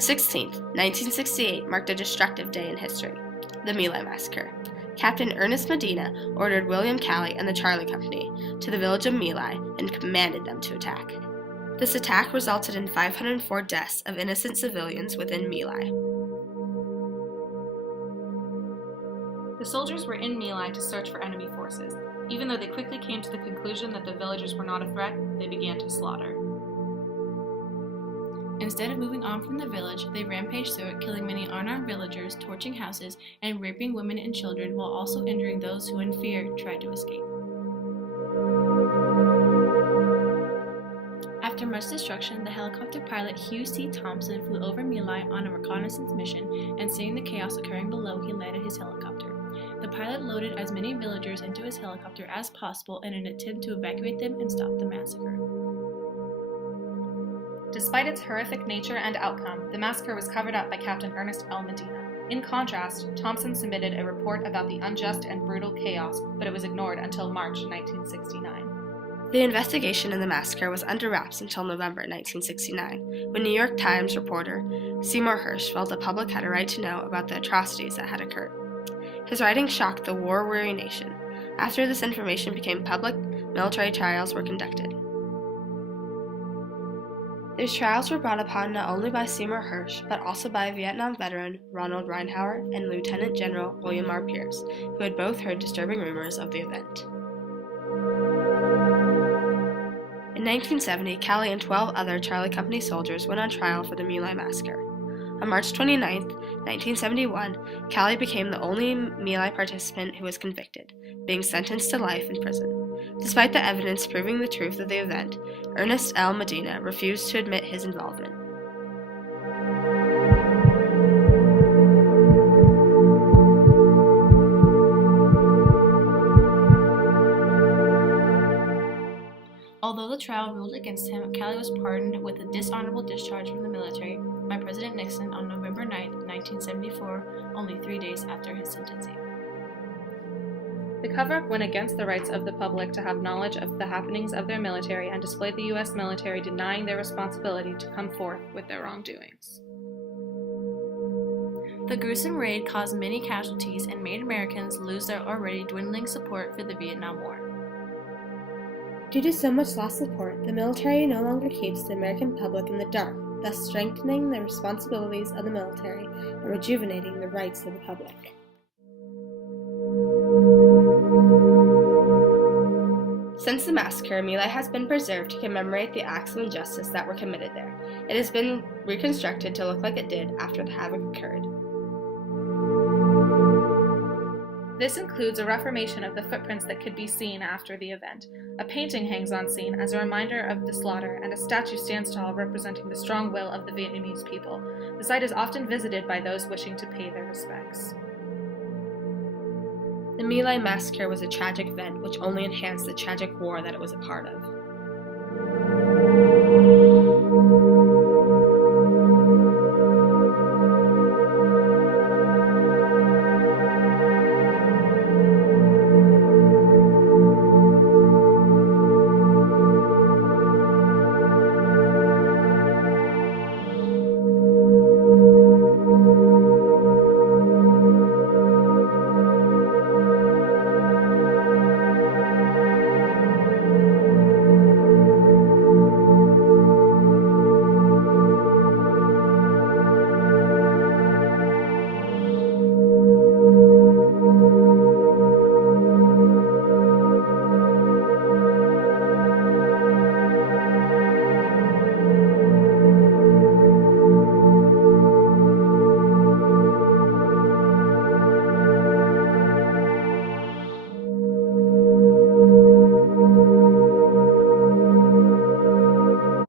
March 16, 1968 marked a destructive day in history, the My Lai Massacre. Captain Ernest Medina ordered William Calley and the Charlie Company to the village of My Lai and commanded them to attack. This attack resulted in 504 deaths of innocent civilians within My Lai. The soldiers were in My Lai to search for enemy forces. Even though they quickly came to the conclusion that the villagers were not a threat, they began to slaughter. Instead of moving on from the village, they rampaged through it, killing many unarmed villagers, torching houses, and raping women and children, while also injuring those who in fear tried to escape. After much destruction, the helicopter pilot Hugh C. Thompson flew over My Lai on a reconnaissance mission, and seeing the chaos occurring below, he landed his helicopter. The pilot loaded as many villagers into his helicopter as possible in an attempt to evacuate them and stop the massacre. Despite its horrific nature and outcome, the massacre was covered up by Captain Ernest L. Medina. In contrast, Thompson submitted a report about the unjust and brutal chaos, but it was ignored until March 1969. The investigation in the massacre was under wraps until November 1969, when New York Times reporter Seymour Hersh felt the public had a right to know about the atrocities that had occurred. His writing shocked the war-weary nation. After this information became public, military trials were conducted. These trials were brought upon not only by Seymour Hersh, but also by Vietnam veteran Ronald Reinhauer and Lieutenant General William R. Pierce, who had both heard disturbing rumors of the event. In 1970, Calley and 12 other Charlie Company soldiers went on trial for the My Lai Massacre. On March 29, 1971, Calley became the only My Lai participant who was convicted, being sentenced to life in prison. Despite the evidence proving the truth of the event, Ernest L. Medina refused to admit his involvement. Although the trial ruled against him, Calley was pardoned with a dishonorable discharge from the military by President Nixon on November 9, 1974, only 3 days after his sentencing. The cover-up went against the rights of the public to have knowledge of the happenings of their military and displayed the U.S. military denying their responsibility to come forth with their wrongdoings. The gruesome raid caused many casualties and made Americans lose their already dwindling support for the Vietnam War. Due to so much lost support, the military no longer keeps the American public in the dark, thus strengthening the responsibilities of the military and rejuvenating the rights of the public. Since the massacre, My Lai has been preserved to commemorate the acts of injustice that were committed there. It has been reconstructed to look like it did after the havoc occurred. This includes a reformation of the footprints that could be seen after the event. A painting hangs on scene as a reminder of the slaughter, and a statue stands tall representing the strong will of the Vietnamese people. The site is often visited by those wishing to pay their respects. The My Lai Massacre was a tragic event which only enhanced the tragic war that it was a part of.